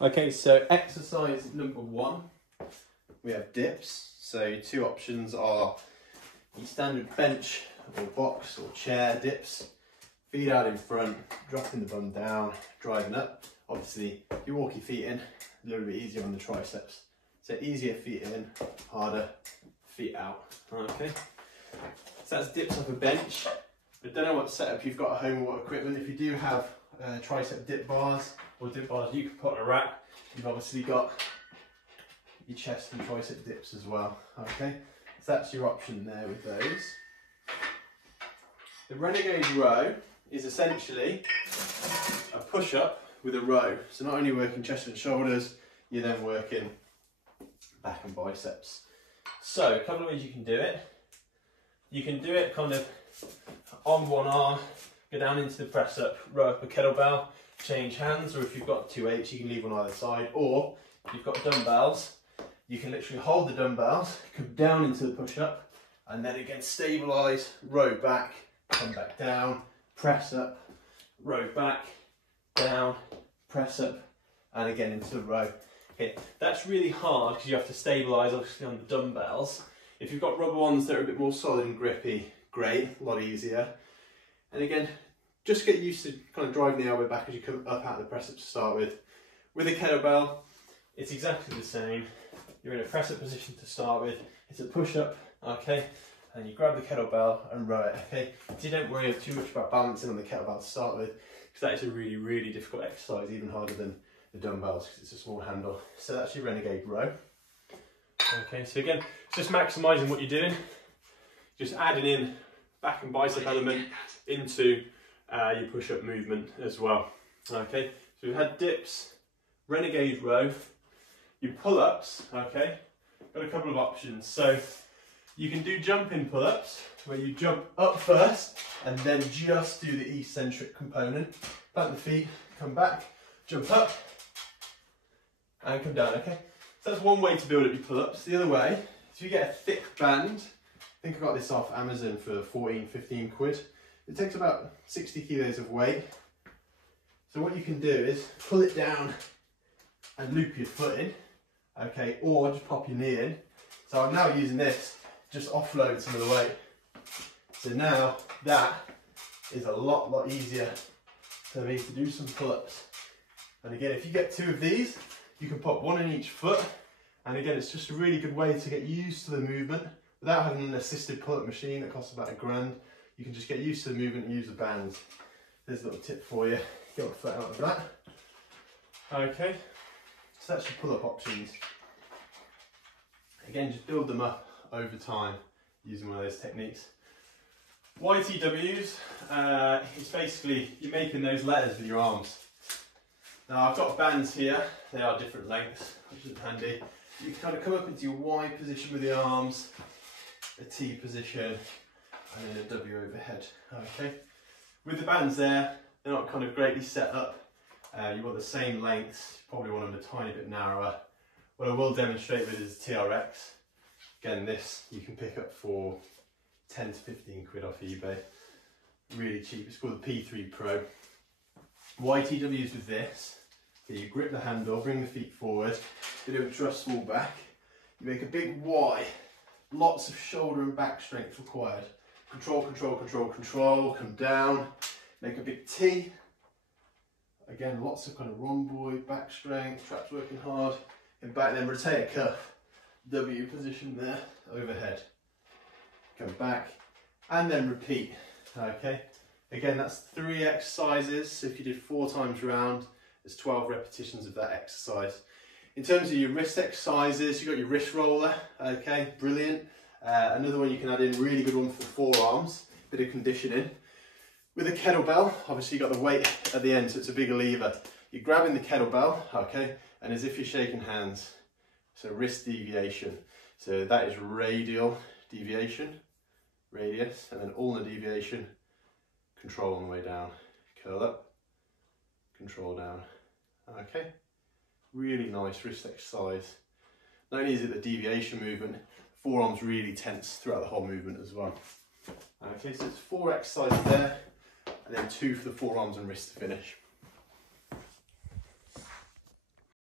Okay, so exercise number 1, we have dips. So 2 options are your standard bench or box or chair dips, feet out in front, dropping the bum down, driving up. Obviously, if you walk your feet in, a little bit easier on the triceps. So easier feet in, harder feet out. Okay, so that's dips off a bench. I don't know what setup you've got at home or what equipment. If you do have tricep dip bars or dip bars you can put on a rack, you've obviously got your chest and tricep dips as well. Okay, so that's your option there with those. The Renegade Row is essentially a push-up with a row. So not only working chest and shoulders, you're then working back and biceps. So a couple of ways you can do it. You can do it kind of on one arm, go down into the press up, row up a kettlebell, change hands, or if you've got 2 weights you can leave on either side, or if you've got dumbbells, you can literally hold the dumbbells, come down into the push up, and then again stabilise, row back, come back down, press up, row back, down, press up, and again into the row. Okay, that's really hard because you have to stabilise obviously on the dumbbells. If you've got rubber ones that are a bit more solid and grippy, great, a lot easier. And again, just get used to kind of driving the elbow back as you come up out of the press up to start with. With a kettlebell, it's exactly the same. You're in a press up position to start with. It's a push up, okay? And you grab the kettlebell and row it, okay? So you don't worry too much about balancing on the kettlebell to start with, because that is a really, really difficult exercise, even harder than the dumbbells, because it's a small handle. So that's your Renegade Row. Okay, so again, it's just maximising what you're doing, just adding in back and bicep element into your push-up movement as well. Okay, so we've had dips, Renegade Row, your pull-ups, okay, got a couple of options. So you can do jumping pull-ups, where you jump up first and then just do the eccentric component. Plant the feet, come back, jump up, and come down, okay? So that's one way to build up your pull-ups. The other way, if you get a thick band, I think I got this off Amazon for 14, 15 quid. It takes about 60 kilos of weight. So what you can do is pull it down and loop your foot in, okay, or just pop your knee in. So I'm now using this, just offload some of the weight. So now that is a lot easier for me to do some pull-ups. And again, if you get 2 of these, you can put 1 in each foot. And again, it's just a really good way to get used to the movement without having an assisted pull-up machine that costs about £1,000. You can just get used to the movement and use the bands. There's a little tip for you. Get your foot out of that. Okay, so that's your pull-up options. Again, just build them up over time using one of those techniques. YTWs, it's basically you're making those letters with your arms. Now I've got bands here, they are different lengths, which is handy. You can kind of come up into your Y position with the arms, a T position, and then a W overhead. Okay. With the bands there, they're not kind of greatly set up. You want the same lengths, you probably want them a tiny bit narrower. What I will demonstrate with is TRX. Again, this you can pick up for 10 to 15 quid off eBay. Really cheap, it's called the P3 Pro. YTWs with this. Okay, you grip the handle, bring the feet forward, you do a thrust fall back, you make a big Y, lots of shoulder and back strength required. Control, control, control, control, come down, make a big T. Again, lots of kind of rhomboid, back strength, traps working hard, and back, then rotate a cuff, W position there, overhead. Come back, and then repeat, okay? Again, that's 3 exercises, so if you did 4 times round, there's 12 repetitions of that exercise. In terms of your wrist exercises, you've got your wrist roller, okay, brilliant. Another one you can add in, really good one for the forearms, bit of conditioning. With a kettlebell, obviously you've got the weight at the end, so it's a bigger lever. You're grabbing the kettlebell, okay, and as if you're shaking hands. So wrist deviation. So that is radial deviation, radius, and then ulnar deviation, control on the way down. Curl up, control down. Okay, really nice wrist exercise. Not only is it the deviation movement, forearms really tense throughout the whole movement as well. Okay, so it's 4 exercises there, and then 2 for the forearms and wrists to finish.